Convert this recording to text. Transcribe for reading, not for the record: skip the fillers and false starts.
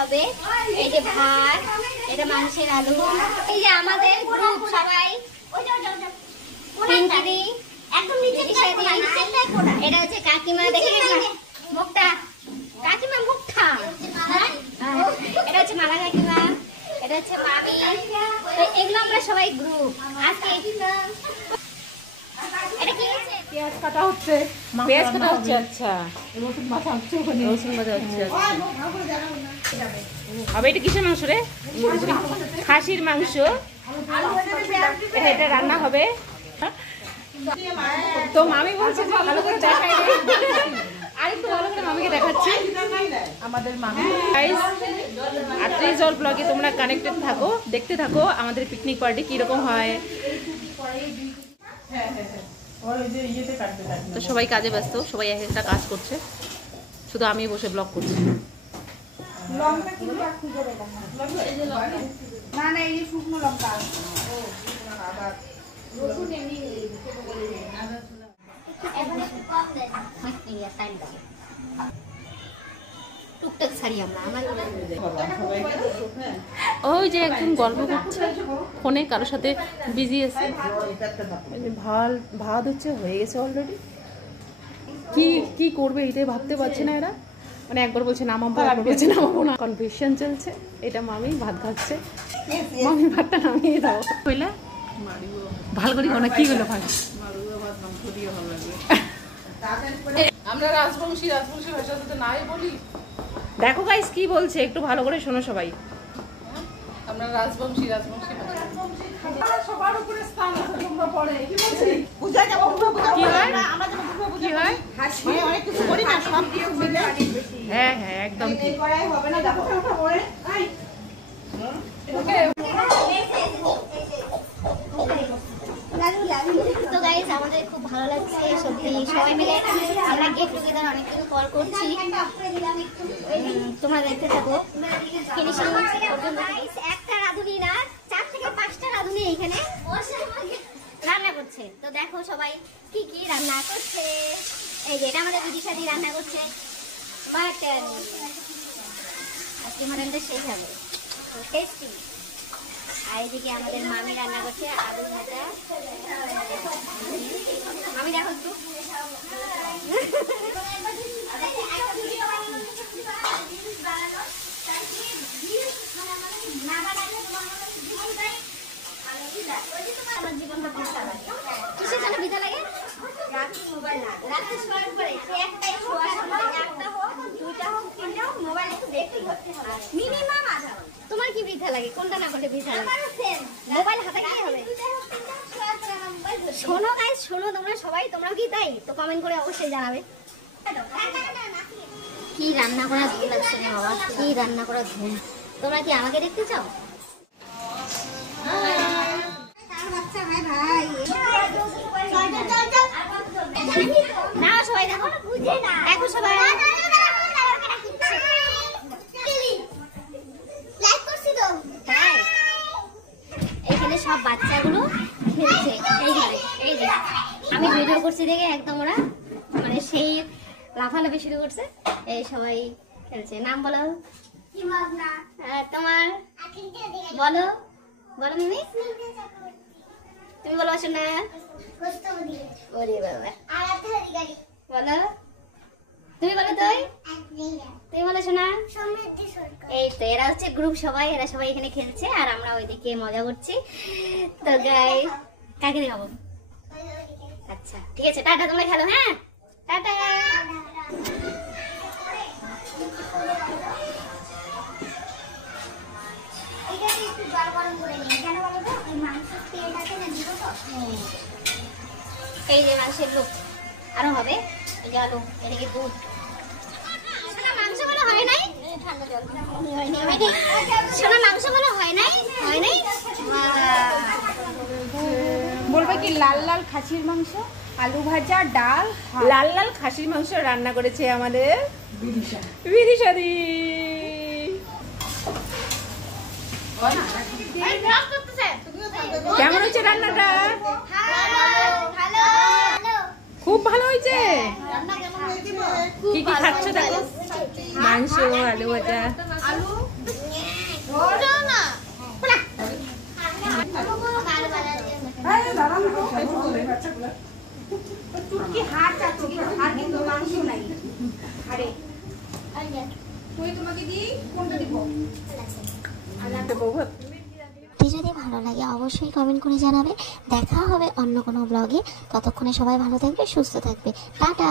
হবে এই যে ভাত, এটা মাংসের আলু, এই যে আমাদের গ্রুপ সবাই, একদম নিচে এটা হচ্ছে কাকিমা, দেখে মুখটা, কাকিমা মুখটা, এটা হচ্ছে মালা কাকিমা, এটা হচ্ছে মামি, এগুলো আমরা সবাই গ্রুপ। আজকে এটা কি পেঁয়াজ কাটা হচ্ছে, পেঁয়াজ কাটা হচ্ছে, আচ্ছা রসুন ভাজা হচ্ছে, রসুন ভাজা হচ্ছে। আবার এটা কিসের মাংস রে? খাসির মাংস, এটা রান্না হবে। তো মামি বলছে ভালো করে দেখাই, আরেকটু ভালো করে মামিকে দেখাচ্ছি। আমাদের মামি আত্রেজল ব্লগে তোমরা কানেক্টেড থাকো, দেখতে থাকো আমাদের পিকনিক পার্টি কিরকম হয়। তো সবাই কাজে ব্যস্ত, সবাই এক একটা কাজ করছে, শুধু আমি বসে ব্লগ করছি। ওই যে একজন গল্প করছে ফোনে, কারোর সাথে বিজি আছে। ভাত হচ্ছে, হয়ে গেছে অলরেডি। কি কি করবে এটাই ভাবতে পারছে না এরা, মানে একবার বলছে নামাবো, একবার বলছে নামাবো না, কনফিউশন চলছে। এটা মামি ভাত খাচ্ছে, মামি ভাতটা নামিয়ে দাও কইলা ভালো করি না, কি হলো ভাই? আমরা রাজবংশী ভাষা তো নাই বলি। দেখো গাইস কি বলছে, একটু ভালো করে শোনো সবাই। আমরা রাজবংশী সবার উপরে স্থান আছে, তোমরা পড়ে কি বলছি, পূজা যাব, কি হয় আমরা যখন পূজা হয় হাসি অনেক কিছু করি না, সব কিছু মিলে। হ্যাঁ হ্যাঁ একদম ঠিক, করাই হবে না, দেখো পড়ে আই ওকে। তো গাইস আমাদের খুব ভালো লাগছে সত্যি, সবাই মিলে আমরা গেট টুগেদার অনেকদিন পর করছি, তোমরা দেখতে থাকো ফিনিশিং পর্যন্ত। গাইস একটা রাঁধুনি না, 4 থেকে 5টা রাঁধুনি এখানে রান্না করছে। তো দেখো সবাই কি কি রান্না করছে। এই যে এটা আমাদের দিদির সাথে রান্না করছে মাটন, আজকে মাটনটা সেই হবে টেস্টি। আর এদিকে আমাদের মামি রান্না করছে আলু ভাজা। আমি দেখো একটু কিসের জন্য বিধা লাগে? রাতে শোয়ার পরে একটাই শোয়ার সময়, একটা হোক 2টা হোক 3টা হোক, মোবাইল একটু দেখতেই হবে মিনিমাম আধা ঘন্টা। তোমার কি বৃথা লাগে, কোনটা না করলে বৃথা লাগে? মোবাইল হাতে কি হবে? শোনো গাইস, শোনো তোমরা সবাই, তোমরাও কি তাই? তো কমেন্ট করে অবশ্যই জানাবে। কি রান্না করা ধুম লাগছে রে বাবা, কি রান্না করা ধুম। তোমরা কি আমাকে দেখতে চাও? না সবাই দেখো, দেখো সবাই, এখানে সব বাচ্চাগুলো খেলছে এই ঘরে। এই যে আমি ভিডিও করছি দেখে একদম ওরা মানে সেই লাফালাফি শুরু করছে। এই সবাই খেলছে। নাম বলো তোমার, বলো বলো মিমি, তুমি বলো আসো না, বলো তুমি বলো, তুমি বলো শোনা। এই তো এরা হচ্ছে গ্রুপ সবাই, এরা সবাই এখানে খেলছে আর আমরা ওইদিকে মজা করছি। তো গাইস কাকে দেখাবো? আচ্ছা ঠিক আছে, টাটা, তোমরা খেলো। হ্যাঁ টাটা। এই যে মাংসের লোক আরো হবে, এই যে আলু, এদিকে দুধ। মাংসগুলো হয় নাই, সোনা মাংসগুলো হয় নাই, হয় নাই। বলবে কি লাল লাল খাসির মাংস, আলু ভাজা, ডাল। লাল লাল খাসির মাংস রান্না করেছে আমাদের বিদিশাদি। কেমন হচ্ছে রান্নাটা? খুব ভালো হয়েছে। কি কি খাচ্ছ দেখো? মাংস, আলু ভাজা। চুটকি হাড় চাচ্ছে, কিন্তু হাড় কিন্তু মাংস নাই। আরে তুই তোমাকে দিই, কোনটা দিব? যদি ভালো লাগে অবশ্যই কমেন্ট করে জানাবে। দেখা হবে অন্য কোনো ব্লগে। ততক্ষণে সবাই ভালো থাকবে, সুস্থ থাকবে। টাটা।